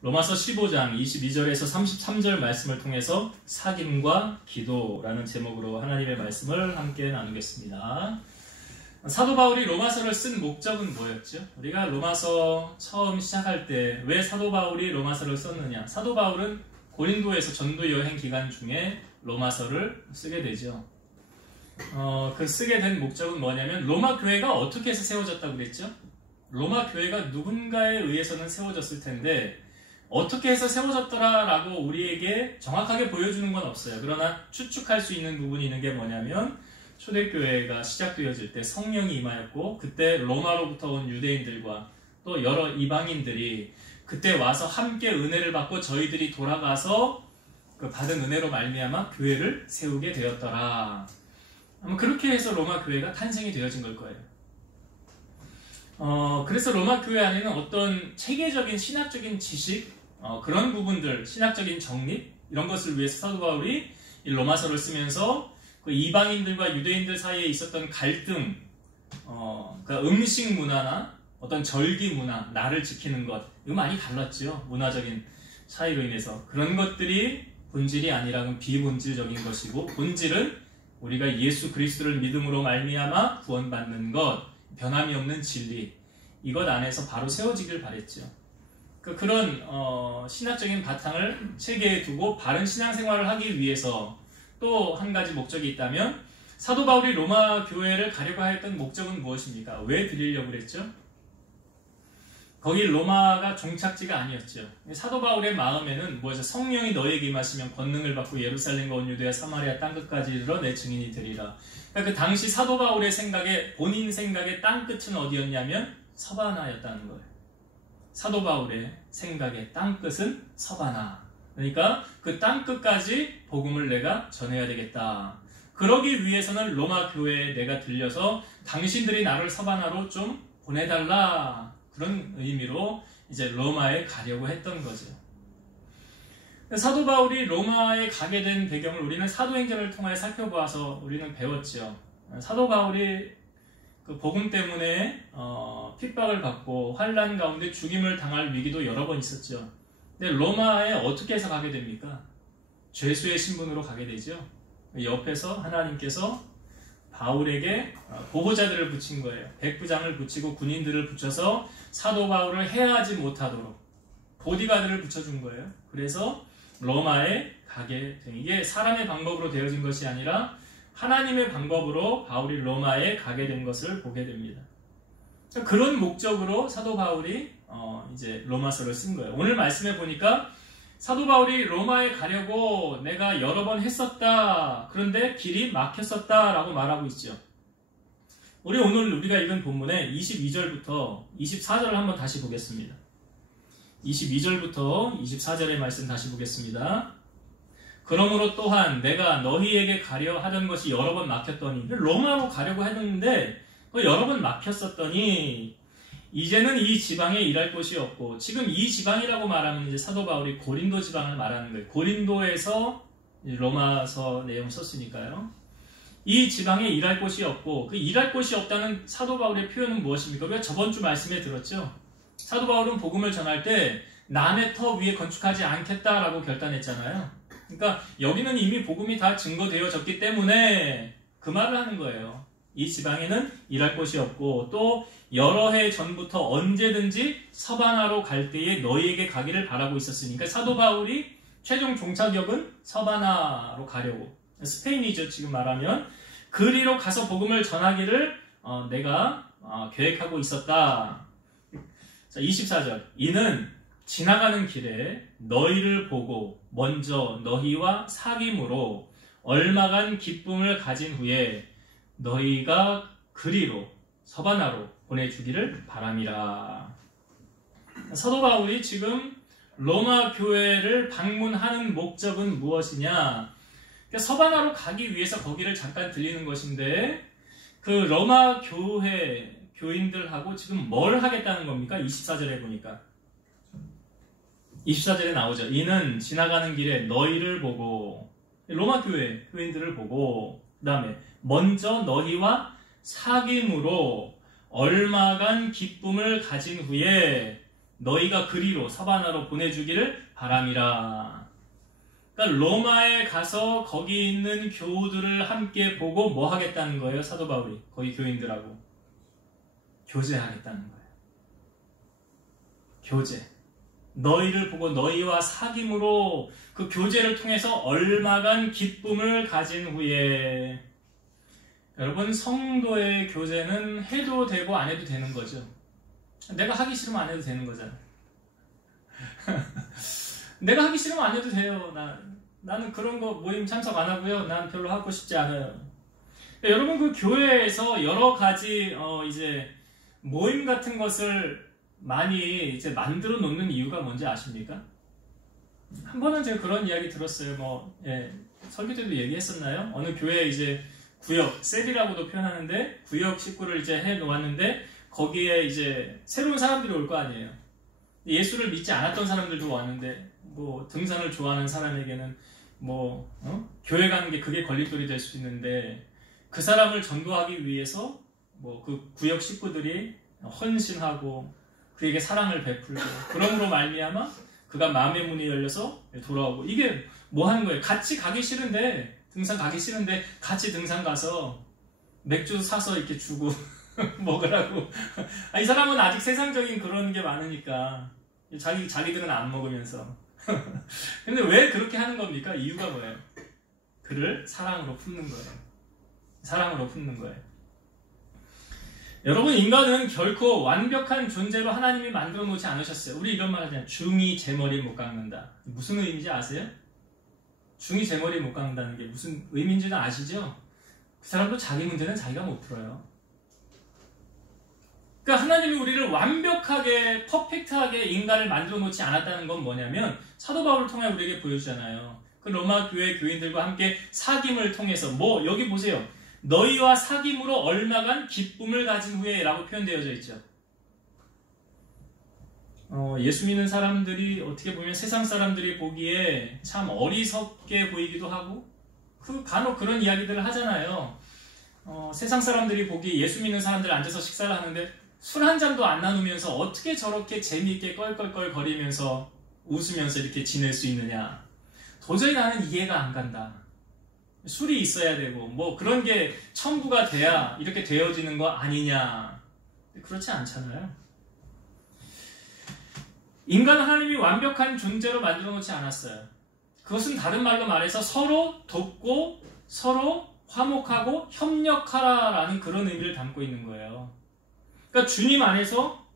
로마서 15장 22절에서 33절 말씀을 통해서 사귐과 기도라는 제목으로 하나님의 말씀을 함께 나누겠습니다. 사도 바울이 로마서를 쓴 목적은 뭐였죠? 우리가 로마서 처음 시작할 때 왜 사도 바울이 로마서를 썼느냐? 사도 바울은 고린도에서 전도 여행 기간 중에 로마서를 쓰게 되죠. 그 쓰게 된 목적은 뭐냐면 로마 교회가 어떻게 해서 세워졌다고 그랬죠? 로마 교회가 누군가에 의해서는 세워졌을 텐데 어떻게 해서 세워졌더라라고 우리에게 정확하게 보여주는 건 없어요. 그러나 추측할 수 있는 부분이 있는 게 뭐냐면 초대교회가 시작되어질 때 성령이 임하였고 그때 로마로부터 온 유대인들과 또 여러 이방인들이 그때 와서 함께 은혜를 받고 저희들이 돌아가서 그 받은 은혜로 말미암아 교회를 세우게 되었더라. 아마 그렇게 해서 로마 교회가 탄생이 되어진 걸 거예요. 그래서 로마 교회 안에는 어떤 체계적인 신학적인 지식, 그런 부분들, 신학적인 정립 이런 것을 위해서 사도 바울이 이 로마서를 쓰면서 그 이방인들과 유대인들 사이에 있었던 갈등, 그러니까 음식 문화나 어떤 절기 문화, 나를 지키는 것 이거 많이 달랐죠. 문화적인 차이로 인해서 그런 것들이 본질이 아니라 비본질적인 것이고 본질은 우리가 예수 그리스도를 믿음으로 말미암아 구원받는 것, 변함이 없는 진리 이것 안에서 바로 세워지길 바랬죠. 그런 신학적인 바탕을 체계에 두고 바른 신앙생활을 하기 위해서 또 한 가지 목적이 있다면 사도 바울이 로마 교회를 가려고 했던 목적은 무엇입니까? 왜 드리려고 그랬죠? 거기 로마가 종착지가 아니었죠. 사도 바울의 마음에는 뭐죠? 성령이 너에게 임하시면 권능을 받고 예루살렘과 온 유대와 사마리아 땅끝까지 이르러 내 증인이 되리라. 그러니까 그 당시 사도 바울의 생각에 본인 생각의 땅끝은 어디였냐면 서바나였다는 거예요. 사도 바울의 생각의 땅끝은 서바나. 그러니까 그 땅끝까지 복음을 내가 전해야 되겠다. 그러기 위해서는 로마 교회에 내가 들려서 당신들이 나를 서바나로 좀 보내달라. 그런 의미로 이제 로마에 가려고 했던 거죠. 사도 바울이 로마에 가게 된 배경을 우리는 사도행전을 통해 살펴보아서 우리는 배웠죠. 사도 바울이 그 복음 때문에 핍박을 받고 환난 가운데 죽임을 당할 위기도 여러 번 있었죠. 근데 로마에 어떻게 해서 가게 됩니까? 죄수의 신분으로 가게 되죠. 옆에서 하나님께서 바울에게 보호자들을 붙인 거예요. 백부장을 붙이고 군인들을 붙여서 사도 바울을 해하지 못하도록 보디가드를 붙여준 거예요. 그래서 로마에 가게 된 이게 사람의 방법으로 되어진 것이 아니라 하나님의 방법으로 바울이 로마에 가게 된 것을 보게 됩니다. 그런 목적으로 사도 바울이 이제 로마서를 쓴 거예요. 오늘 말씀해 보니까 사도 바울이 로마에 가려고 내가 여러 번 했었다. 그런데 길이 막혔었다 라고 말하고 있죠. 오늘 우리가 읽은 본문의 22절부터 24절을 한번 다시 보겠습니다. 22절부터 24절의 말씀 다시 보겠습니다. 그러므로 또한 내가 너희에게 가려 하던 것이 여러 번 막혔더니 로마로 가려고 했는데 여러 번 막혔었더니 이제는 이 지방에 일할 곳이 없고 지금 이 지방이라고 말하면 이제 사도 바울이 고린도 지방을 말하는 거예요. 고린도에서 로마서 내용 썼으니까요. 이 지방에 일할 곳이 없고 그 일할 곳이 없다는 사도 바울의 표현은 무엇입니까? 우리가 저번 주 말씀에 들었죠. 사도 바울은 복음을 전할 때 남의 터 위에 건축하지 않겠다라고 결단했잖아요. 그러니까 여기는 이미 복음이 다 증거되어졌기 때문에 그 말을 하는 거예요. 이 지방에는 일할 곳이 없고 또 여러 해 전부터 언제든지 서바나로 갈 때에 너희에게 가기를 바라고 있었으니까 사도 바울이 최종 종착역은 서바나로 가려고 스페인이죠. 지금 말하면 그리로 가서 복음을 전하기를 내가 계획하고 있었다. 자, 24절 이는 지나가는 길에 너희를 보고 먼저 너희와 사귐으로 얼마간 기쁨을 가진 후에 너희가 그리로 서바나로 보내주기를 바람이라. 사도 바울이 지금 로마 교회를 방문하는 목적은 무엇이냐? 그러니까 서바나로 가기 위해서 거기를 잠깐 들리는 것인데 그 로마 교회 교인들하고 지금 뭘 하겠다는 겁니까? 24절에 보니까 24절에 나오죠. 이는 지나가는 길에 너희를 보고 로마 교회 교인들을 보고 그 다음에 먼저 너희와 사귐으로 얼마간 기쁨을 가진 후에 너희가 그리로 사바나로 보내주기를 바람이라. 그러니까 로마에 가서 거기 있는 교우들을 함께 보고 뭐 하겠다는 거예요? 사도 바울이 거기 교인들하고 교제하겠다는 거예요. 교제. 너희를 보고 너희와 사귐으로 그 교제를 통해서 얼마간 기쁨을 가진 후에, 여러분, 성도의 교제는 해도 되고 안 해도 되는 거죠. 내가 하기 싫으면 안 해도 되는 거잖아. 내가 하기 싫으면 안 해도 돼요. 나는 그런 거 모임 참석 안 하고요. 난 별로 하고 싶지 않아요. 여러분, 그 교회에서 여러 가지 이제 모임 같은 것을 많이 이제 만들어 놓는 이유가 뭔지 아십니까? 한 번은 제가 그런 이야기 들었어요. 설교 때도 얘기했었나요? 어느 교회에 이제 구역, 셀이라고도 표현하는데, 구역 식구를 이제 해 놓았는데, 거기에 이제 새로운 사람들이 올 거 아니에요. 예수를 믿지 않았던 사람들도 왔는데, 등산을 좋아하는 사람에게는 교회 가는 게 그게 걸림돌이 될 수 있는데, 그 사람을 전도하기 위해서 그 구역 식구들이 헌신하고 그에게 사랑을 베풀고, 그러므로 말미암아 그가 마음의 문이 열려서 돌아오고. 이게 뭐 하는 거예요? 같이 가기 싫은데, 등산 가기 싫은데 같이 등산 가서 맥주 사서 이렇게 주고 먹으라고. 이 사람은 아직 세상적인 그런 게 많으니까 자기들은 안 먹으면서. 근데 왜 그렇게 하는 겁니까? 이유가 뭐예요? 그를 사랑으로 품는 거예요. 사랑으로 품는 거예요. 여러분, 인간은 결코 완벽한 존재로 하나님이 만들어 놓지 않으셨어요. 우리 이런 말 하잖아요. 중이 제 머리 못 깎는다. 무슨 의미인지 아세요? 중이 제 머리 못 깎는다는 게 무슨 의미인지는 아시죠? 그 사람도 자기 문제는 자기가 못 풀어요. 그러니까 하나님이 우리를 완벽하게, 퍼펙트하게 인간을 만들어 놓지 않았다는 건 뭐냐면, 사도 바울을 통해 우리에게 보여주잖아요. 그 로마 교회 교인들과 함께 사귐을 통해서, 여기 보세요. 너희와 사귐으로 얼마간 기쁨을 가진 후에 라고 표현되어져 있죠. 예수 믿는 사람들이 어떻게 보면 세상 사람들이 보기에 참 어리석게 보이기도 하고, 간혹 그런 이야기들을 하잖아요. 세상 사람들이 보기에 예수 믿는 사람들 앉아서 식사를 하는데 술 한 잔도 안 나누면서 어떻게 저렇게 재미있게 껄껄껄 거리면서 웃으면서 이렇게 지낼 수 있느냐. 도저히 나는 이해가 안 간다. 술이 있어야 되고 그런 게 첨부가 돼야 이렇게 되어지는 거 아니냐. 그렇지 않잖아요. 인간은 하나님이 완벽한 존재로 만들어 놓지 않았어요. 그것은 다른 말로 말해서 서로 돕고 서로 화목하고 협력하라라는 그런 의미를 담고 있는 거예요. 그러니까 주님 안에서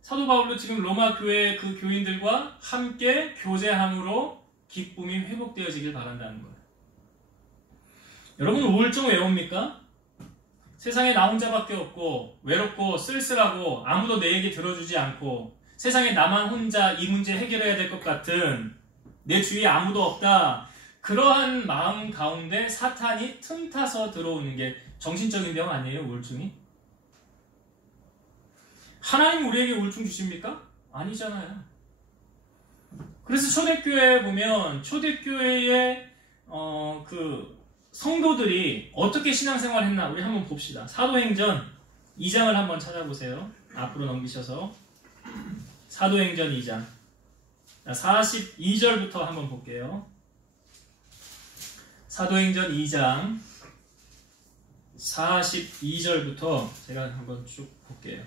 사도 바울도 지금 로마 교회 그 교인들과 함께 교제함으로 기쁨이 회복되어지길 바란다는 거예요. 여러분, 우울증 왜 옵니까? 세상에 나 혼자밖에 없고 외롭고 쓸쓸하고 아무도 내 얘기 들어주지 않고 세상에 나만 혼자 이 문제 해결해야 될 것 같은, 내 주위에 아무도 없다, 그러한 마음 가운데 사탄이 틈타서 들어오는 게 정신적인 병 아니에요? 우울증이? 하나님 우리에게 우울증 주십니까? 아니잖아요. 그래서 초대교회에 보면 초대교회의 그 성도들이 어떻게 신앙생활을 했나 우리 한번 봅시다. 사도행전 2장을 한번 찾아보세요. 앞으로 넘기셔서 사도행전 2장 42절부터 한번 볼게요. 사도행전 2장 42절부터 제가 한번 쭉 볼게요.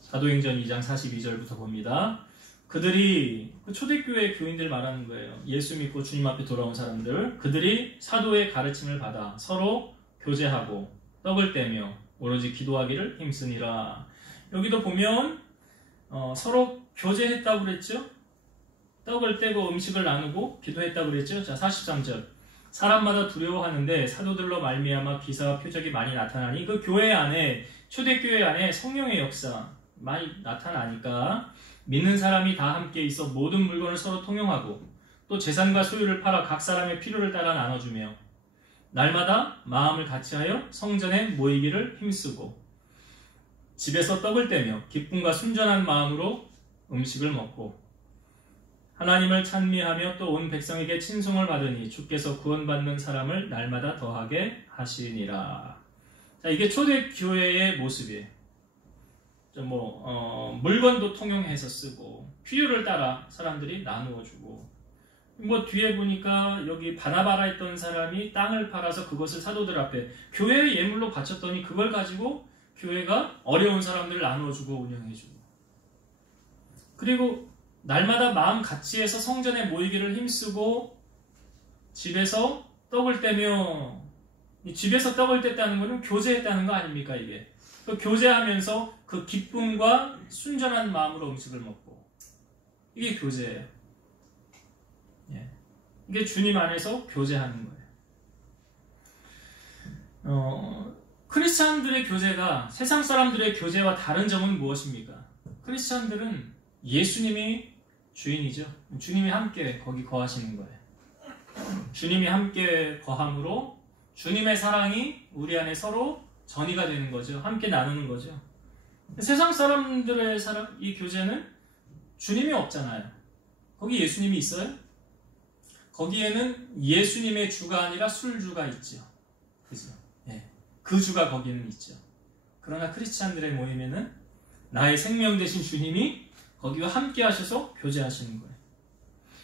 사도행전 2장 42절부터 봅니다. 그들이 초대교회 교인들 말하는 거예요. 예수 믿고 주님 앞에 돌아온 사람들, 그들이 사도의 가르침을 받아 서로 교제하고 떡을 떼며 오로지 기도하기를 힘쓰니라. 여기도 보면 서로 교제했다고 그랬죠. 떡을 떼고 음식을 나누고 기도했다고 그랬죠. 자, 43절. 사람마다 두려워하는데 사도들로 말미암아 기사와 표적이 많이 나타나니, 그 교회 안에, 초대교회 안에 성령의 역사 많이 나타나니까 믿는 사람이 다 함께 있어 모든 물건을 서로 통용하고 또 재산과 소유를 팔아 각 사람의 필요를 따라 나눠주며 날마다 마음을 같이하여 성전에 모이기를 힘쓰고 집에서 떡을 떼며 기쁨과 순전한 마음으로 음식을 먹고 하나님을 찬미하며 또 온 백성에게 친송을 받으니 주께서 구원받는 사람을 날마다 더하게 하시니라. 자, 이게 초대교회의 모습이에요. 물건도 통용해서 쓰고 필요를 따라 사람들이 나누어 주고 뒤에 보니까 여기 바나바라 했던 사람이 땅을 팔아서 그것을 사도들 앞에 교회의 예물로 바쳤더니 그걸 가지고 교회가 어려운 사람들을 나누어 주고 운영해 주고 그리고 날마다 마음 같이 해서 성전에 모이기를 힘쓰고 집에서 떡을 떼며 집에서 떡을 뗐다는 것은 교제했다는 거 아닙니까 이게 그 교제하면서 그 기쁨과 순전한 마음으로 음식을 먹고 이게 교제예요. 이게 주님 안에서 교제하는 거예요. 크리스찬들의 교제가 세상 사람들의 교제와 다른 점은 무엇입니까? 크리스찬들은 예수님이 주인이죠. 주님이 함께 거기 거하시는 거예요. 주님이 함께 거함으로 주님의 사랑이 우리 안에 서로 전이가 되는 거죠. 함께 나누는 거죠. 세상 사람들의 이 교제는 주님이 없잖아요. 거기 예수님이 있어요? 거기에는 예수님의 주가 아니라 술주가 있죠. 그죠? 그 주가 거기는 있죠. 그러나 크리스찬들의 모임에는 나의 생명 되신 주님이 거기와 함께 하셔서 교제하시는 거예요.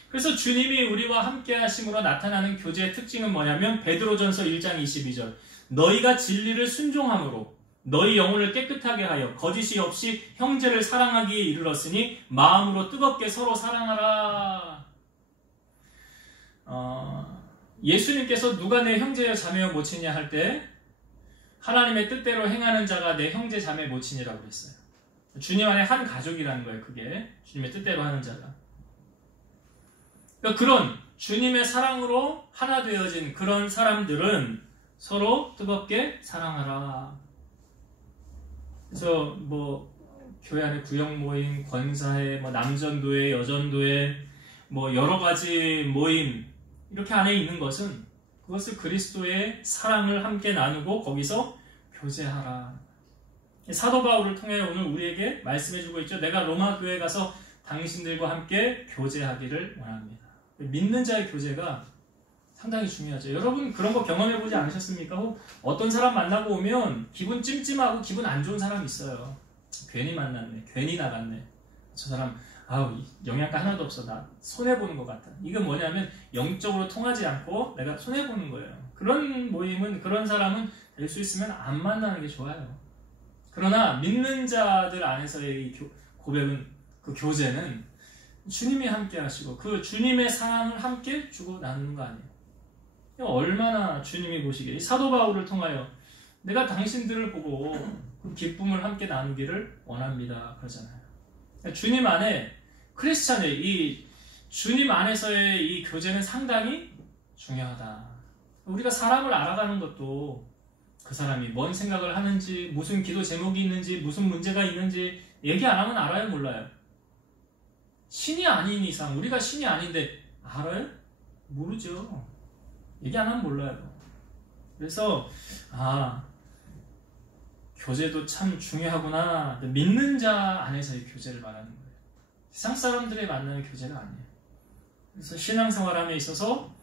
그래서 주님이 우리와 함께 하심으로 나타나는 교제의 특징은 뭐냐면 베드로전서 1장 22절 너희가 진리를 순종함으로 너희 영혼을 깨끗하게 하여 거짓이 없이 형제를 사랑하기에 이르렀으니 마음으로 뜨겁게 서로 사랑하라. 예수님께서 누가 내 형제여 자매여 모친이냐 할 때 하나님의 뜻대로 행하는 자가 내 형제 자매 모친이라고 그랬어요. 주님 안에 한 가족이라는 거예요. 그게 주님의 뜻대로 하는 자가. 그러니까 그런 주님의 사랑으로 하나 되어진 그런 사람들은 서로 뜨겁게 사랑하라. 그래서 교회 안에 구역 모임, 권사회, 남전도회, 여전도회, 여러 가지 모임 이렇게 안에 있는 것은 그것을 그리스도의 사랑을 함께 나누고 거기서 교제하라. 사도 바울을 통해 오늘 우리에게 말씀해주고 있죠. 내가 로마 교회에 가서 당신들과 함께 교제하기를 원합니다. 믿는 자의 교제가 상당히 중요하죠. 여러분 그런 거 경험해보지 않으셨습니까? 어떤 사람 만나고 오면 기분 찜찜하고 기분 안 좋은 사람이 있어요. 괜히 만났네, 괜히 나갔네. 저 사람 영양가 하나도 없어. 나 손해보는 것 같아. 이건 뭐냐면 영적으로 통하지 않고 내가 손해보는 거예요. 그런 모임은, 그런 사람은 될 수 있으면 안 만나는 게 좋아요. 그러나 믿는 자들 안에서의 이 고백은, 그 교제는 주님이 함께 하시고 그 주님의 사랑을 함께 주고 나누는 거 아니에요. 얼마나 주님이 보시기에 사도 바울을 통하여 내가 당신들을 보고 그 기쁨을 함께 나누기를 원합니다. 그러잖아요. 주님 안에 크리스찬의 이 주님 안에서의 이 교제는 상당히 중요하다. 우리가 사람을 알아가는 것도 그 사람이 뭔 생각을 하는지, 무슨 기도 제목이 있는지, 무슨 문제가 있는지 얘기 안 하면 알아요, 몰라요? 신이 아닌 이상, 우리가 신이 아닌데 알아요? 모르죠. 얘기 안 하면 몰라요. 그래서 교제도 참 중요하구나. 믿는 자 안에서의 교제를 말하는 거예요. 세상 사람들의 만나는 교제가 아니에요. 그래서 신앙생활함에 있어서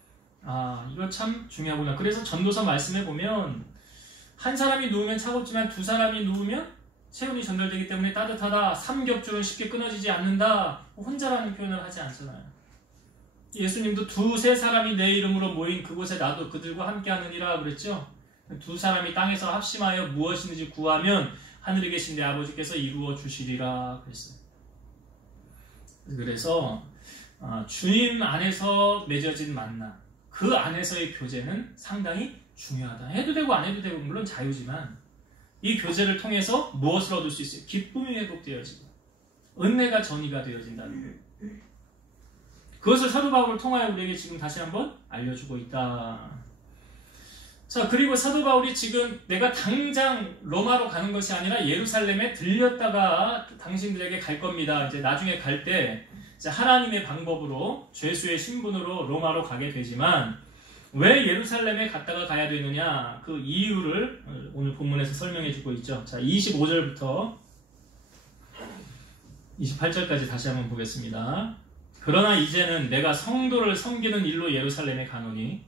이거 참 중요하구나. 그래서 전도서 말씀해 보면 한 사람이 누우면 차갑지만 두 사람이 누우면 체온이 전달되기 때문에 따뜻하다. 삼겹줄은 쉽게 끊어지지 않는다. 혼자라는 표현을 하지 않잖아요. 예수님도 두세 사람이 내 이름으로 모인 그곳에 나도 그들과 함께 하느니라 그랬죠. 두 사람이 땅에서 합심하여 무엇이든지 구하면 하늘에 계신 내 아버지께서 이루어 주시리라 그랬어요. 그래서 주님 안에서 맺어진 만남, 그 안에서의 교제는 상당히 중요하다. 해도 되고 안 해도 되고 물론 자유지만 이 교제를 통해서 무엇을 얻을 수 있어요? 기쁨이 회복되어지고 은혜가 전이가 되어진다는 거예요. 그것을 사도 바울을 통하여 우리에게 지금 다시 한번 알려주고 있다. 자, 그리고 사도 바울이 지금 내가 당장 로마로 가는 것이 아니라 예루살렘에 들렸다가 당신들에게 갈 겁니다. 이제 나중에 갈 때 하나님의 방법으로 죄수의 신분으로 로마로 가게 되지만 왜 예루살렘에 갔다가 가야 되느냐, 그 이유를 오늘 본문에서 설명해 주고 있죠. 자, 25절부터 28절까지 다시 한번 보겠습니다. 그러나 이제는 내가 성도를 섬기는 일로 예루살렘에 가노니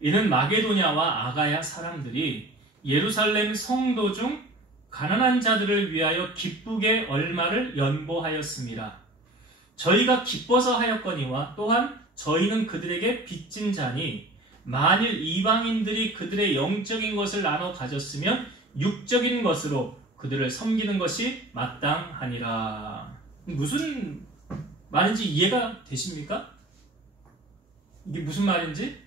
이는 마게도냐와 아가야 사람들이 예루살렘 성도 중 가난한 자들을 위하여 기쁘게 얼마를 연보하였습니다. 저희가 기뻐서 하였거니와 또한 저희는 그들에게 빚진 자니 만일 이방인들이 그들의 영적인 것을 나눠 가졌으면 육적인 것으로 그들을 섬기는 것이 마땅하니라. 무슨 말인지 이해가 되십니까? 이게 무슨 말인지?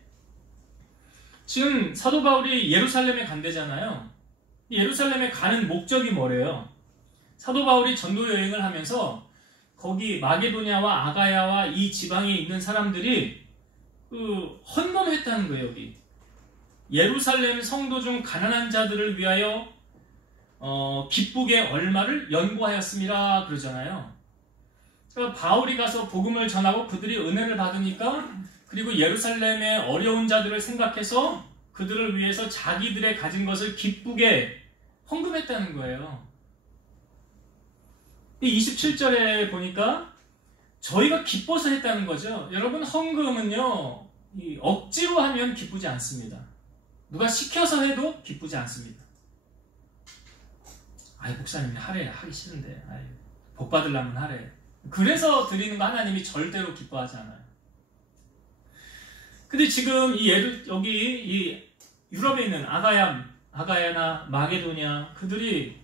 지금 사도 바울이 예루살렘에 간대잖아요. 예루살렘에 가는 목적이 뭐래요? 사도 바울이 전도 여행을 하면서 거기 마게도냐와 아가야와 이 지방에 있는 사람들이 헌금했다는 거예요. 여기 예루살렘 성도 중 가난한 자들을 위하여 기쁘게 얼마를 연보하였습니다 그러잖아요. 그러니까 바울이 가서 복음을 전하고 그들이 은혜를 받으니까, 그리고 예루살렘의 어려운 자들을 생각해서 그들을 위해서 자기들의 가진 것을 기쁘게 헌금했다는 거예요. 27절에 보니까 저희가 기뻐서 했다는 거죠. 여러분, 헌금은요, 억지로 하면 기쁘지 않습니다. 누가 시켜서 해도 기쁘지 않습니다. 아이, 목사님이 하래. 하기 싫은데. 아이, 복 받으려면 하래. 그래서 드리는 거 하나님이 절대로 기뻐하지 않아요. 근데 지금 여기 이 유럽에 있는 아가야나 마게도냐, 그들이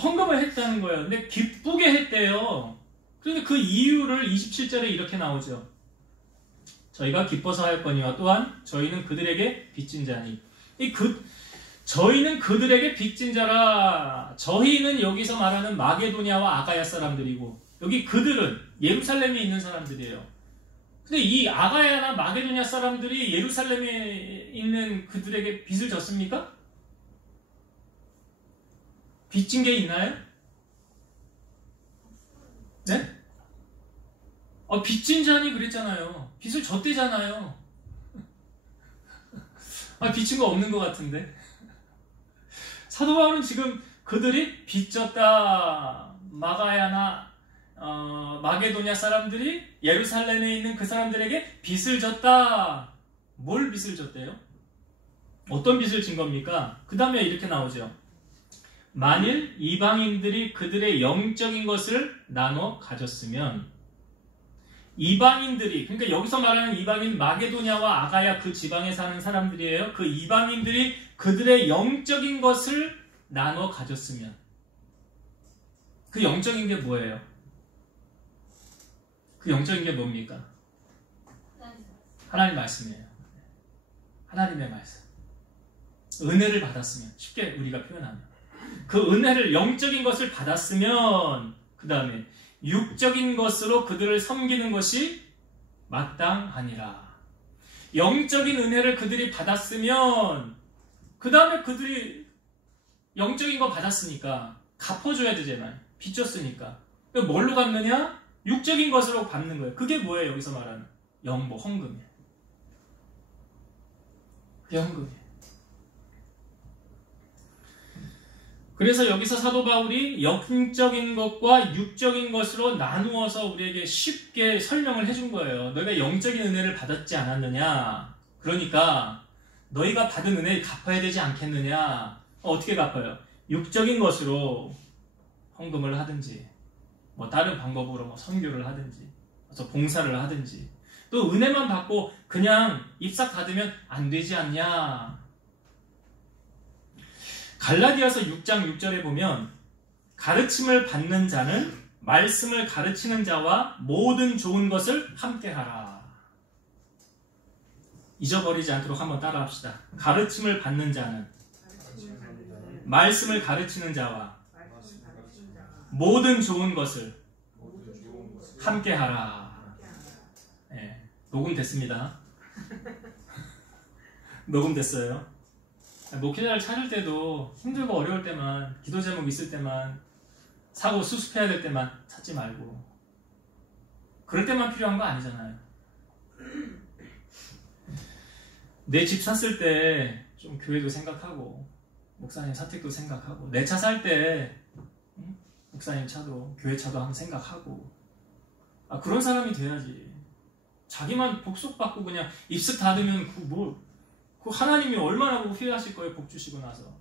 헌금을 했다는 거예요. 근데 기쁘게 했대요. 그런데 그 이유를 27절에 이렇게 나오죠. 저희가 기뻐서 하였거니와 또한 저희는 그들에게 빚진 자니. 저희는 그들에게 빚진 자라. 저희는 여기서 말하는 마게도냐와 아가야 사람들이고, 여기 그들은 예루살렘에 있는 사람들이에요. 근데 이 아가야나 마게도냐 사람들이 예루살렘에 있는 그들에게 빚을 졌습니까? 빚진 게 있나요? 네? 빚진 자니 그랬잖아요. 빚을 졌대잖아요. 빚진 거 없는 것 같은데. 사도 바울은 지금 그들이 빚졌다. 마가야나 마게도냐 사람들이 예루살렘에 있는 그 사람들에게 빚을 졌다. 뭘 빚을 졌대요? 어떤 빚을 진 겁니까? 그 다음에 이렇게 나오죠. 만일 이방인들이 그들의 영적인 것을 나눠 가졌으면, 이방인들이, 그러니까 여기서 말하는 이방인 마게도냐와 아가야 그 지방에 사는 사람들이에요. 그 이방인들이 그들의 영적인 것을 나눠 가졌으면, 그 영적인 게 뭐예요? 그 영적인 게 뭡니까? 하나님 말씀이에요. 하나님의 말씀. 은혜를 받았으면, 쉽게 우리가 표현하면, 그 은혜를, 영적인 것을 받았으면, 그 다음에 육적인 것으로 그들을 섬기는 것이 마땅하니라. 영적인 은혜를 그들이 받았으면, 그 다음에 그들이 영적인 거 받았으니까 갚아줘야 되잖아요. 빚졌으니까. 뭘로 갚느냐? 육적인 것으로 갚는 거예요. 그게 뭐예요? 여기서 말하는 연보, 헌금이에요. 그게 헌금이에요. 그래서 여기서 사도 바울이 영적인 것과 육적인 것으로 나누어서 우리에게 쉽게 설명을 해준 거예요. 너희가 영적인 은혜를 받았지 않았느냐? 그러니까 너희가 받은 은혜를 갚아야 되지 않겠느냐? 어떻게 갚아요? 육적인 것으로 헌금을 하든지, 다른 방법으로 선교를 하든지, 그래서 봉사를 하든지. 또 은혜만 받고 그냥 입싹 닫으면 안 되지 않냐? 갈라디아서 6장 6절에 보면, 가르침을 받는 자는 말씀을 가르치는 자와 모든 좋은 것을 함께하라. 잊어버리지 않도록 한번 따라합시다. 가르침을 받는 자는 말씀을 가르치는 자와 모든 좋은 것을 함께하라. 네, 녹음됐습니다. 녹음됐어요. 목회자를 찾을 때도 힘들고 어려울 때만, 기도 제목 있을 때만, 사고 수습해야 될 때만 찾지 말고, 그럴 때만 필요한 거 아니잖아요. 내 집 샀을 때 좀 교회도 생각하고, 목사님 사택도 생각하고, 내 차 살 때 목사님 차도, 교회 차도 한번 생각하고, 그런 사람이 돼야지. 자기만 복속받고 그냥 입쓱 닫으면 그 하나님이 얼마나 후회하실 거예요, 복 주시고 나서.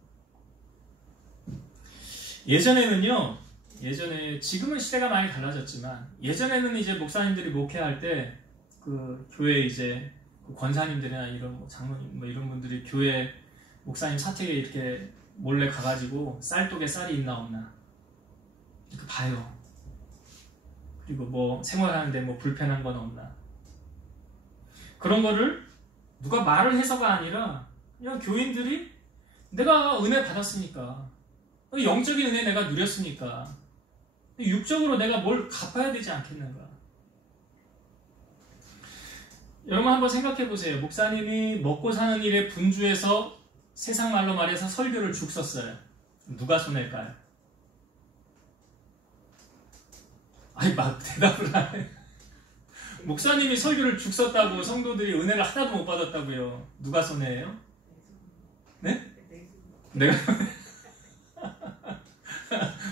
예전에 지금은 시대가 많이 달라졌지만 예전에는 이제 목사님들이 목회할 때 그 교회 이제 권사님들이나 이런 뭐 장로님 뭐 이런 분들이 교회 목사님 사택에 이렇게 몰래 가가지고 쌀독에 쌀이 있나 없나 이렇게 봐요. 그리고 뭐 생활하는데 뭐 불편한 건 없나. 그런 거를 누가 말을 해서가 아니라 그냥 교인들이 내가 은혜 받았으니까 영적인 은혜 내가 누렸으니까 육적으로 내가 뭘 갚아야 되지 않겠는가. 여러분 한번 생각해 보세요. 목사님이 먹고 사는 일에 분주해서 세상 말로 말해서 설교를 죽 썼어요. 누가 손해일까요? 아니 막 대답을 안 해. 목사님이 설교를 죽 썼다고 성도들이 은혜를 하나도 못 받았다고요. 누가 손해예요? 네? 내가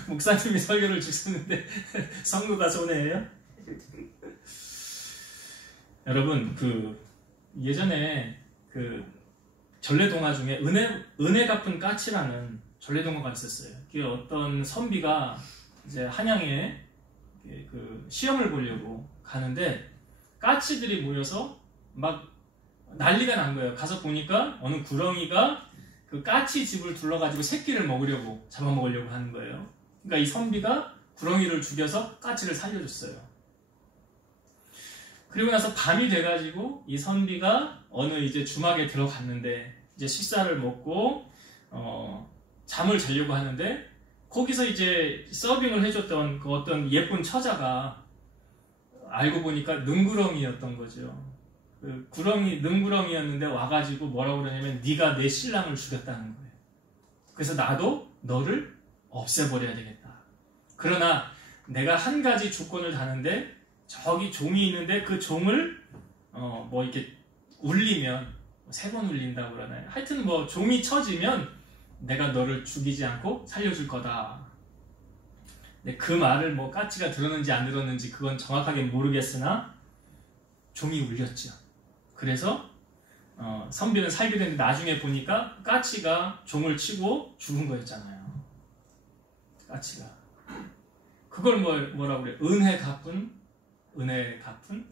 목사님이 설교를 죽 썼는데 성도가 손해예요? 여러분 예전에 전래동화 중에 은혜 갚은 까치라는 전래동화가 있었어요. 그 어떤 선비가 이제 한양에 시험을 보려고 가는데 까치들이 모여서 막 난리가 난 거예요. 가서 보니까 어느 구렁이가 그 까치 집을 둘러가지고 새끼를 잡아먹으려고 하는 거예요. 그러니까 이 선비가 구렁이를 죽여서 까치를 살려줬어요. 그리고 나서 밤이 돼가지고 이 선비가 어느 이제 주막에 들어갔는데 이제 식사를 먹고 잠을 자려고 하는데 거기서 이제 서빙을 해줬던 그 어떤 예쁜 처자가 알고 보니까 능구렁이였던 거죠. 그 능구렁이였는데 와가지고 뭐라고 그러냐면 네가 내 신랑을 죽였다는 거예요. 그래서 나도 너를 없애버려야 되겠다. 그러나 내가 한 가지 조건을 다는데 저기 종이 있는데 그 종을 뭐 이렇게 울리면 3번 울린다고 그러나요? 하여튼 뭐 종이 쳐지면 내가 너를 죽이지 않고 살려줄 거다. 근데 그 말을 뭐 까치가 들었는지 안 들었는지 그건 정확하게 모르겠으나 종이 울렸죠. 그래서 선비는 살게 됐는데 나중에 보니까 까치가 종을 치고 죽은 거였잖아요. 까치가. 그걸 뭐라고 그래요? 은혜 갚은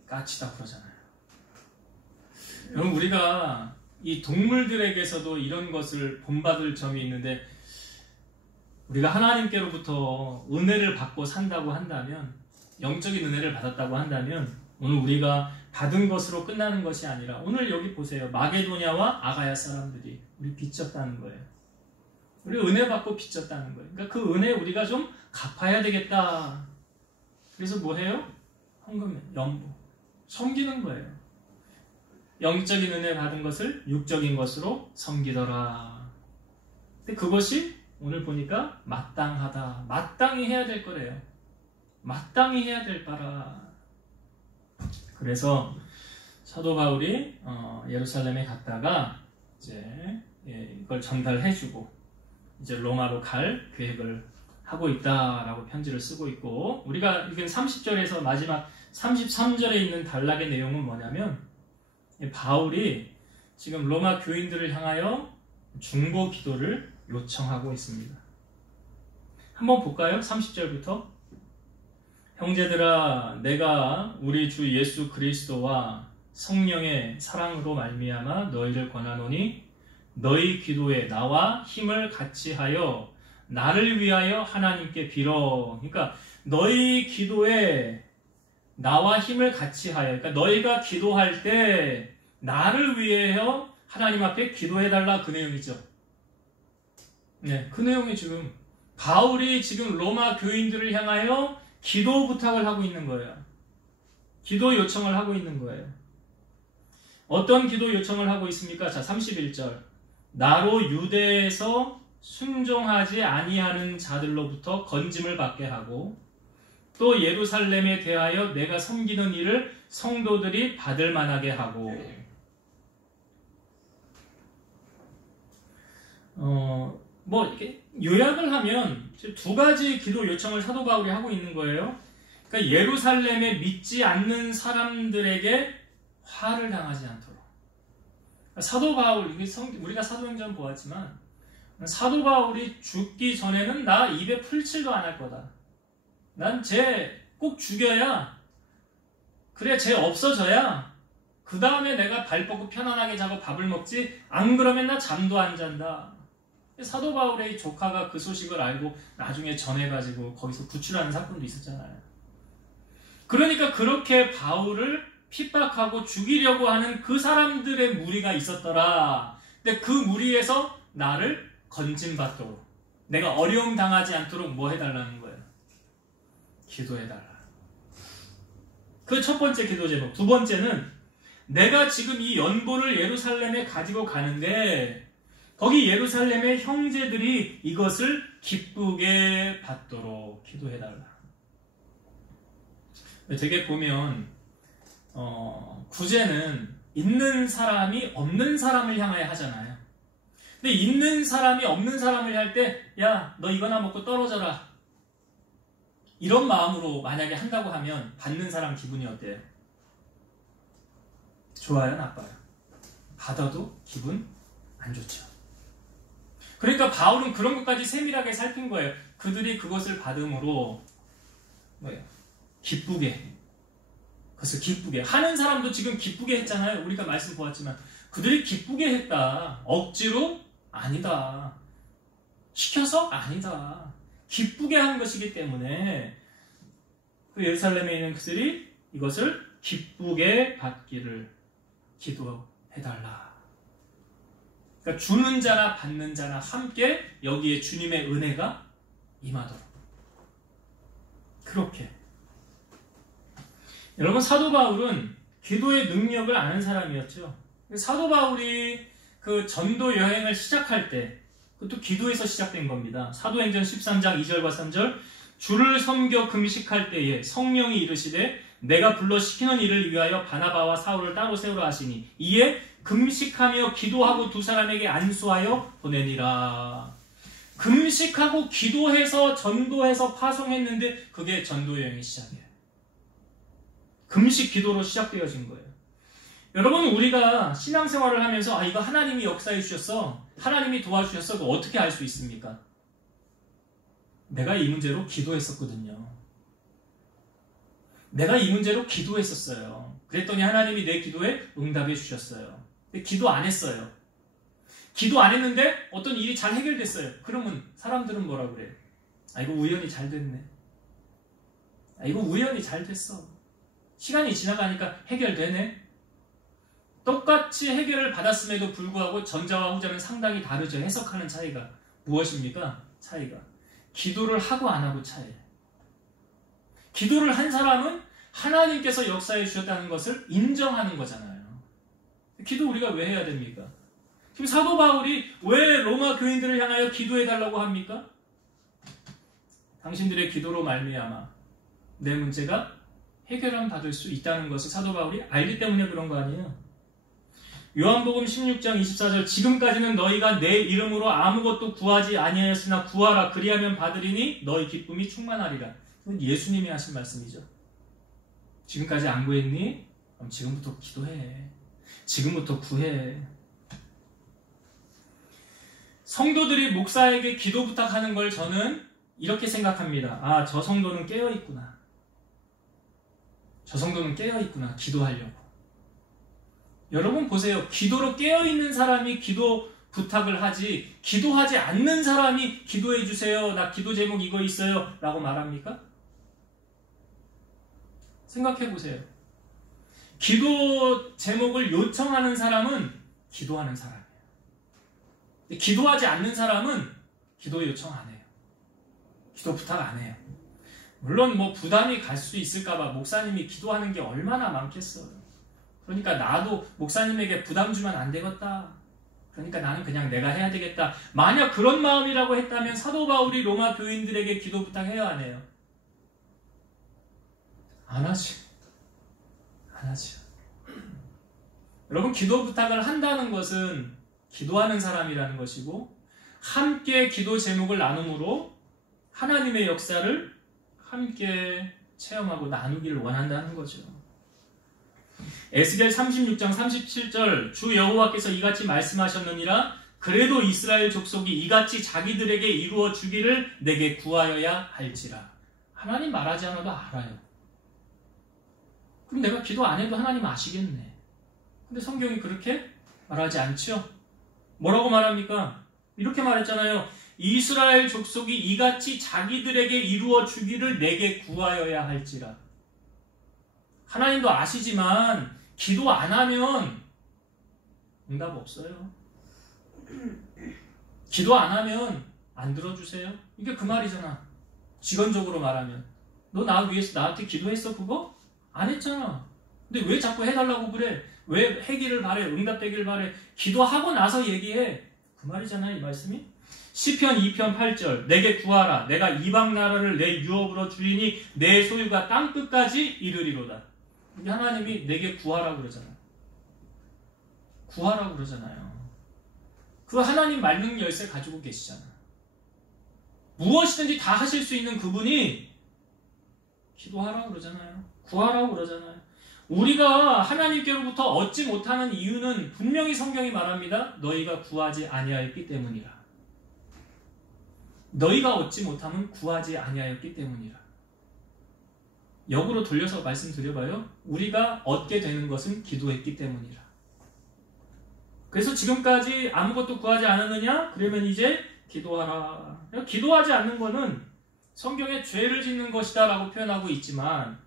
까치다 그러잖아요. 여러분 우리가 이 동물들에게서도 이런 것을 본받을 점이 있는데 우리가 하나님께로부터 은혜를 받고 산다고 한다면 영적인 은혜를 받았다고 한다면 오늘 우리가 받은 것으로 끝나는 것이 아니라 오늘 여기 보세요. 마게도냐와 아가야 사람들이 우리 빚졌다는 거예요. 우리 은혜 받고 빚졌다는 거예요. 그러니까 그 은혜 우리가 좀 갚아야 되겠다. 그래서 뭐 해요? 헌금, 연보, 섬기는 거예요. 영적인 은혜 받은 것을 육적인 것으로 섬기더라. 근데 그것이 오늘 보니까 마땅하다. 마땅히 해야 될 거래요. 마땅히 해야 될 바라. 그래서 사도 바울이 예루살렘에 갔다가 이제 이걸 전달해주고 이제 로마로 갈 계획을 하고 있다라고 편지를 쓰고 있고 우리가 이건 30절에서 마지막 33절에 있는 단락의 내용은 뭐냐면 바울이 지금 로마 교인들을 향하여 중보 기도를 요청하고 있습니다. 한번 볼까요? 30절부터 형제들아 내가 우리 주 예수 그리스도와 성령의 사랑으로 말미암아 너희를 권하노니 너희 기도에 나와 힘을 같이 하여 나를 위하여 하나님께 빌어. 그러니까 너희 기도에 나와 힘을 같이 하여. 그러니까 너희가 기도할 때 나를 위하여 하나님 앞에 기도해달라 그 내용이죠. 네, 그 내용이 지금 바울이 지금 로마 교인들을 향하여 기도 부탁을 하고 있는 거예요. 기도 요청을 하고 있는 거예요. 어떤 기도 요청을 하고 있습니까? 자, 31절. 나로 유대에서 순종하지 아니하는 자들로부터 건짐을 받게 하고 또 예루살렘에 대하여 내가 섬기는 일을 성도들이 받을 만하게 하고 뭐 이렇게 요약을 하면 2가지 기도 요청을 사도 바울이 하고 있는 거예요. 그러니까 예루살렘에 믿지 않는 사람들에게 화를 당하지 않도록. 사도 바울, 우리가 사도행전 보았지만 사도 바울이 죽기 전에는 나 입에 풀칠도 안 할 거다. 난 쟤 꼭 죽여야, 그래 쟤 없어져야 그 다음에 내가 발 뻗고 편안하게 자고 밥을 먹지, 안 그러면 나 잠도 안 잔다. 사도 바울의 조카가 그 소식을 알고 나중에 전해가지고 거기서 구출하는 사건도 있었잖아요. 그러니까 그렇게 바울을 핍박하고 죽이려고 하는 그 사람들의 무리가 있었더라. 근데 그 무리에서 나를 건진받도록, 내가 어려움 당하지 않도록 뭐 해달라는 거예요? 기도해달라. 그 첫 번째 기도 제목. 두 번째는 내가 지금 이 연보를 예루살렘에 가지고 가는데 거기 예루살렘의 형제들이 이것을 기쁘게 받도록 기도해달라. 되게 보면 구제는 있는 사람이 없는 사람을 향하여 하잖아요. 근데 있는 사람이 없는 사람을 할 때 야, 너 이거나 먹고 떨어져라, 이런 마음으로 만약에 한다고 하면 받는 사람 기분이 어때요? 좋아요? 나빠요? 받아도 기분 안 좋죠. 그러니까 바울은 그런 것까지 세밀하게 살핀 거예요. 그들이 그것을 받음으로 뭐예요? 기쁘게, 그래서 기쁘게 하는 사람도 지금 기쁘게 했잖아요. 우리가 말씀 보았지만 그들이 기쁘게 했다. 억지로? 아니다. 시켜서? 아니다. 기쁘게 하는 것이기 때문에 그 예루살렘에 있는 그들이 이것을 기쁘게 받기를 기도해달라. 그러니까 주는 자나 받는 자나 함께 여기에 주님의 은혜가 임하도록. 그렇게. 여러분, 사도 바울은 기도의 능력을 아는 사람이었죠. 사도 바울이 그 전도 여행을 시작할 때 그것도 기도에서 시작된 겁니다. 사도행전 13장 2절과 3절, 주를 섬겨 금식할 때에 성령이 이르시되 내가 불러 시키는 일을 위하여 바나바와 사울을 따로 세우라 하시니 이에 금식하며 기도하고 두 사람에게 안수하여 보내니라. 금식하고 기도해서 전도해서 파송했는데 그게 전도 여행의 시작이에요. 금식 기도로 시작되어진 거예요. 여러분, 우리가 신앙생활을 하면서 이거 하나님이 역사해 주셨어, 하나님이 도와주셨어, 그거 어떻게 알 수 있습니까? 내가 이 문제로 기도했었거든요. 내가 이 문제로 기도했었어요. 그랬더니 하나님이 내 기도에 응답해 주셨어요. 근데 기도 안 했어요. 기도 안 했는데 어떤 일이 잘 해결됐어요. 그러면 사람들은 뭐라 그래요? 이거 우연히 잘 됐네. 이거 우연히 잘 됐어. 시간이 지나가니까 해결되네. 똑같이 해결을 받았음에도 불구하고 전자와 후자는 상당히 다르죠. 해석하는 차이가. 무엇입니까? 차이가. 기도를 하고 안 하고 차이예요. 기도를 한 사람은 하나님께서 역사해 주셨다는 것을 인정하는 거잖아요. 기도 우리가 왜 해야 됩니까? 지금 사도 바울이 왜 로마 교인들을 향하여 기도해달라고 합니까? 당신들의 기도로 말미암아 내 문제가 해결함 받을 수 있다는 것을 사도 바울이 알기 때문에 그런 거 아니에요? 요한복음 16장 24절, 지금까지는 너희가 내 이름으로 아무것도 구하지 아니하였으나 구하라, 그리하면 받으리니 너희 기쁨이 충만하리라. 이건 예수님이 하신 말씀이죠. 지금까지 안 구했니? 그럼 지금부터 기도해. 지금부터 구해. 성도들이 목사에게 기도 부탁하는 걸 저는 이렇게 생각합니다. 저 성도는 깨어있구나. 저 성도는 깨어있구나. 기도하려고. 여러분 보세요. 기도로 깨어있는 사람이 기도 부탁을 하지, 기도하지 않는 사람이 기도해 주세요, 나 기도 제목 이거 있어요 라고 말합니까? 생각해 보세요. 기도 제목을 요청하는 사람은 기도하는 사람이에요. 기도하지 않는 사람은 기도 요청 안 해요. 기도 부탁 안 해요. 물론 뭐 부담이 갈 수 있을까봐 목사님이 기도하는 게 얼마나 많겠어요. 그러니까 나도 목사님에게 부담 주면 안 되겠다. 그러니까 나는 그냥 내가 해야 되겠다. 만약 그런 마음이라고 했다면 사도 바울이 로마 교인들에게 기도 부탁해야 안 해요? 안 하지. 안 하죠. 여러분, 기도 부탁을 한다는 것은 기도하는 사람이라는 것이고, 함께 기도 제목을 나눔으로 하나님의 역사를 함께 체험하고 나누기를 원한다는 거죠. 에스겔 36장 37절, 주 여호와께서 이같이 말씀하셨느니라, 그래도 이스라엘 족속이 이같이 자기들에게 이루어 주기를 내게 구하여야 할지라. 하나님 말하지 않아도 알아요. 그럼 내가 기도 안 해도 하나님 아시겠네. 근데 성경이 그렇게 말하지 않죠? 뭐라고 말합니까? 이렇게 말했잖아요. 이스라엘 족속이 이같이 자기들에게 이루어 주기를 내게 구하여야 할지라. 하나님도 아시지만 기도 안 하면 응답 없어요. 기도 안 하면 안 들어주세요. 이게 그 말이잖아. 직원적으로 말하면. 너 나 위해서 나한테 기도했어 그거? 안 했잖아. 근데 왜 자꾸 해달라고 그래? 왜 해기를 바래? 응답되기를 바래? 기도하고 나서 얘기해. 그 말이잖아요 이 말씀이. 시편 2편 8절 내게 구하라. 내가 이방 나라를 내 유업으로 주리니 내 소유가 땅끝까지 이르리로다. 이게 하나님이 내게 구하라고 그러잖아요. 구하라고 그러잖아요. 그 하나님 만능 열쇠 가지고 계시잖아. 무엇이든지 다 하실 수 있는 그분이 기도하라고 그러잖아요. 구하라고 그러잖아요. 우리가 하나님께로부터 얻지 못하는 이유는 분명히 성경이 말합니다. 너희가 구하지 아니하였기 때문이라. 너희가 얻지 못하면 구하지 아니하였기 때문이라. 역으로 돌려서 말씀드려봐요. 우리가 얻게 되는 것은 기도했기 때문이라. 그래서 지금까지 아무것도 구하지 않았느냐? 그러면 이제 기도하라. 기도하지 않는 것은 성경에 죄를 짓는 것이다 라고 표현하고 있지만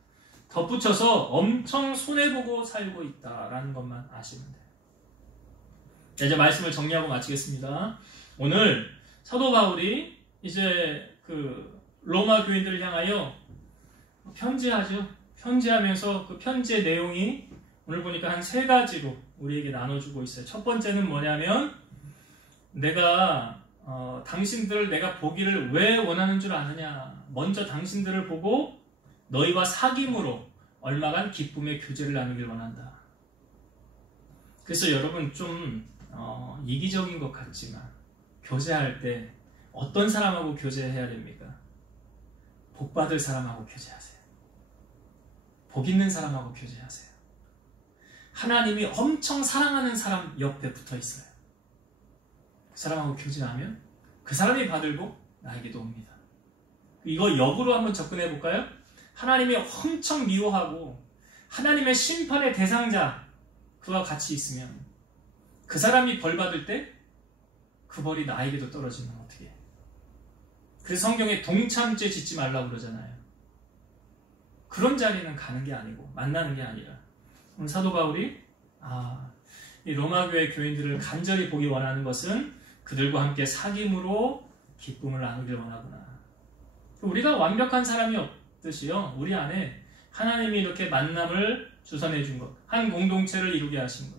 덧붙여서 엄청 손해보고 살고 있다라는 것만 아시면 돼요. 이제 말씀을 정리하고 마치겠습니다. 오늘 사도 바울이 이제 그 로마 교인들을 향하여 편지하죠. 편지하면서 그 편지의 내용이 오늘 보니까 한 3가지로 우리에게 나눠주고 있어요. 첫 번째는 뭐냐면 내가 당신들을 내가 보기를 왜 원하는 줄 아느냐. 먼저 당신들을 보고 너희와 사귐으로 얼마간 기쁨의 교제를 나누길 원한다. 그래서 여러분 좀 이기적인 것 같지만 교제할 때 어떤 사람하고 교제해야 됩니까? 복 받을 사람하고 교제하세요. 복 있는 사람하고 교제하세요. 하나님이 엄청 사랑하는 사람 옆에 붙어 있어요. 그 사람하고 교제하면 그 사람이 받을 복 나에게도 옵니다. 이거 역으로 한번 접근해 볼까요? 하나님이 엄청 미워하고 하나님의 심판의 대상자 그와 같이 있으면 그 사람이 벌 받을 때 그 벌이 나에게도 떨어지면 어떻게 해? 그래서 성경에 동참죄 짓지 말라고 그러잖아요. 그런 자리는 가는 게 아니고 만나는 게 아니라 오늘 사도 바울이 이 로마교회 교인들을 간절히 보기 원하는 것은 그들과 함께 사귐으로 기쁨을 나누길 원하구나. 우리가 완벽한 사람이 없듯이요. 우리 안에 하나님이 이렇게 만남을 주선해 준 것, 한 공동체를 이루게 하신 것.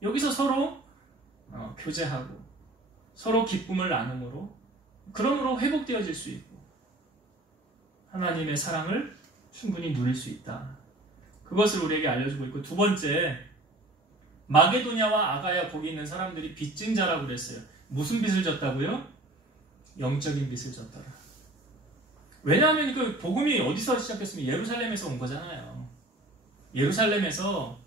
여기서 서로 교제하고 서로 기쁨을 나눔으로 그러므로 회복되어질 수 있고 하나님의 사랑을 충분히 누릴 수 있다. 그것을 우리에게 알려주고 있고 두 번째 마게도냐와 아가야 거기 있는 사람들이 빚진 자라고 그랬어요. 무슨 빚을 졌다고요? 영적인 빚을 졌더라. 왜냐하면 그 복음이 어디서 시작했으면 예루살렘에서 온 거잖아요. 예루살렘에서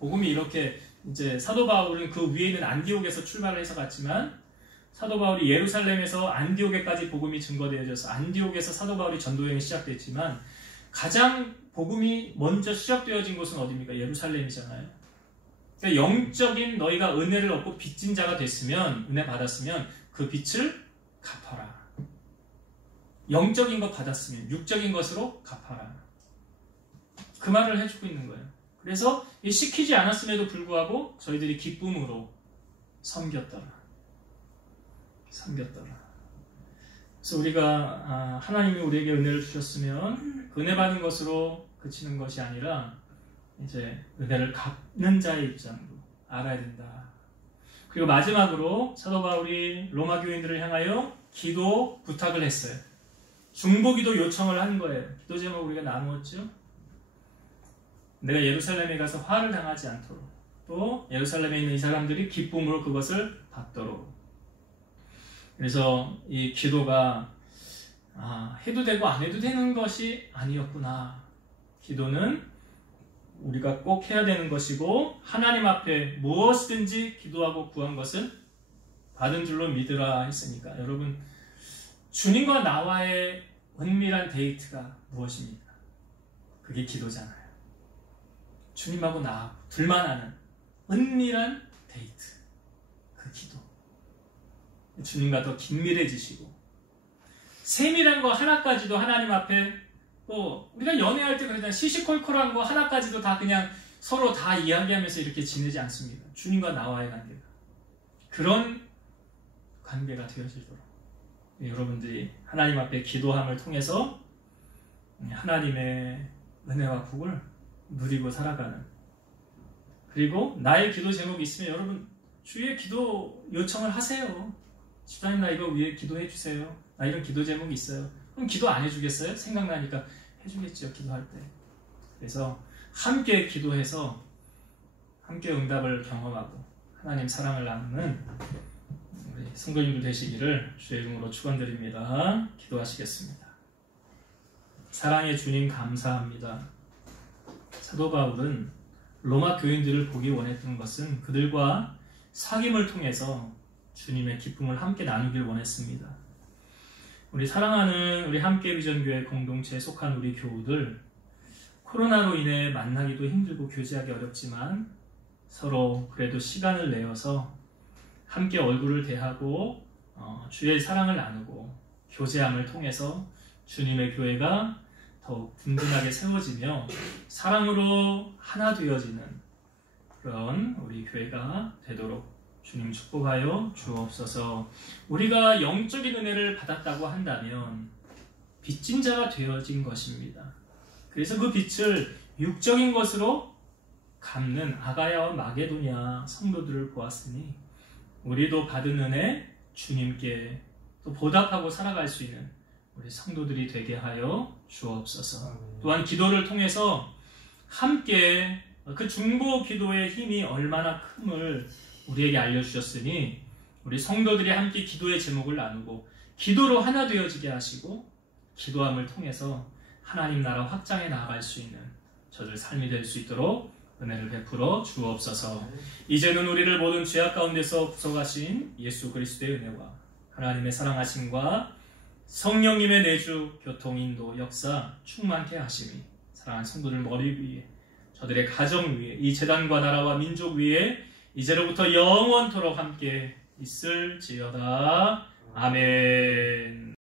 복음이 이렇게 이제 사도 바울은 그 위에 있는 안디옥에서 출발을 해서 갔지만 사도 바울이 예루살렘에서 안디옥에까지 복음이 증거되어져서 안디옥에서 사도 바울이 전도여행이 시작됐지만 가장 복음이 먼저 시작되어진 곳은 어디입니까? 예루살렘이잖아요. 그러니까 영적인 너희가 은혜를 얻고 빚진 자가 됐으면 은혜 받았으면 그 빚을 갚아라. 영적인 것 받았으면 육적인 것으로 갚아라. 그 말을 해주고 있는 거예요. 그래서 시키지 않았음에도 불구하고 저희들이 기쁨으로 섬겼더라. 그래서 우리가 하나님이 우리에게 은혜를 주셨으면 그 은혜 받은 것으로 그치는 것이 아니라 이제 은혜를 갚는 자의 입장으로 알아야 된다. 그리고 마지막으로 사도 바울이 로마 교인들을 향하여 기도 부탁을 했어요. 중보기도 요청을 한 거예요. 기도 제목 우리가 나누었죠. 내가 예루살렘에 가서 화를 당하지 않도록 또 예루살렘에 있는 이 사람들이 기쁨으로 그것을 받도록. 그래서 이 기도가 해도 되고 안 해도 되는 것이 아니었구나. 기도는 우리가 꼭 해야 되는 것이고 하나님 앞에 무엇이든지 기도하고 구한 것은 받은 줄로 믿으라 했으니까 여러분, 주님과 나와의 은밀한 데이트가 무엇입니까? 그게 기도잖아요. 주님하고 나 둘만 아는 은밀한 데이트, 그 기도. 주님과 더 긴밀해지시고, 세밀한 거 하나까지도 하나님 앞에, 또 우리가 연애할 때 그러잖아요. 시시콜콜한 거 하나까지도 다 그냥 서로 다 이야기하면서 이렇게 지내지 않습니다. 주님과 나와의 관계가, 그런 관계가 되어지도록 여러분들이 하나님 앞에 기도함을 통해서 하나님의 은혜와 복을 누리고 살아가는, 그리고 나의 기도 제목이 있으면 여러분 주의 기도 요청을 하세요. 집사님, 나 이거 위해 기도해 주세요. 나 이런 기도 제목이 있어요. 그럼 기도 안 해주겠어요? 생각나니까 해주겠죠, 기도할 때. 그래서 함께 기도해서 함께 응답을 경험하고 하나님 사랑을 나누는 우리 성도님들 되시기를 주의 이름으로 축원드립니다. 기도하시겠습니다. 사랑의 주님, 감사합니다. 사도 바울은 로마 교인들을 보기 원했던 것은 그들과 사귐을 통해서 주님의 기쁨을 함께 나누길 원했습니다. 우리 사랑하는 우리 함께 비전교회 공동체에 속한 우리 교우들, 코로나로 인해 만나기도 힘들고 교제하기 어렵지만 서로 그래도 시간을 내어서 함께 얼굴을 대하고 주의 사랑을 나누고 교제함을 통해서 주님의 교회가 더욱 든든하게 세워지며 사랑으로 하나 되어지는 그런 우리 교회가 되도록 주님 축복하여 주옵소서. 우리가 영적인 은혜를 받았다고 한다면 빚진 자가 되어진 것입니다. 그래서 그 빚을 육적인 것으로 갚는 아가야와 마게도냐 성도들을 보았으니 우리도 받은 은혜 주님께 또 보답하고 살아갈 수 있는 우리 성도들이 되게 하여 주옵소서. 또한 기도를 통해서 함께 그 중보 기도의 힘이 얼마나 큼을 우리에게 알려주셨으니 우리 성도들이 함께 기도의 제목을 나누고 기도로 하나 되어지게 하시고 기도함을 통해서 하나님 나라 확장해 나아갈 수 있는 저들 삶이 될 수 있도록 은혜를 베풀어 주옵소서. 이제는 우리를 모든 죄악 가운데서 구속하신 예수 그리스도의 은혜와 하나님의 사랑하심과 성령님의 내주, 교통, 인도, 역사 충만케 하심이 사랑하는 성도들 머리 위에, 저들의 가정 위에, 이 재단과 나라와 민족 위에 이제로부터 영원토록 함께 있을지어다. 아멘.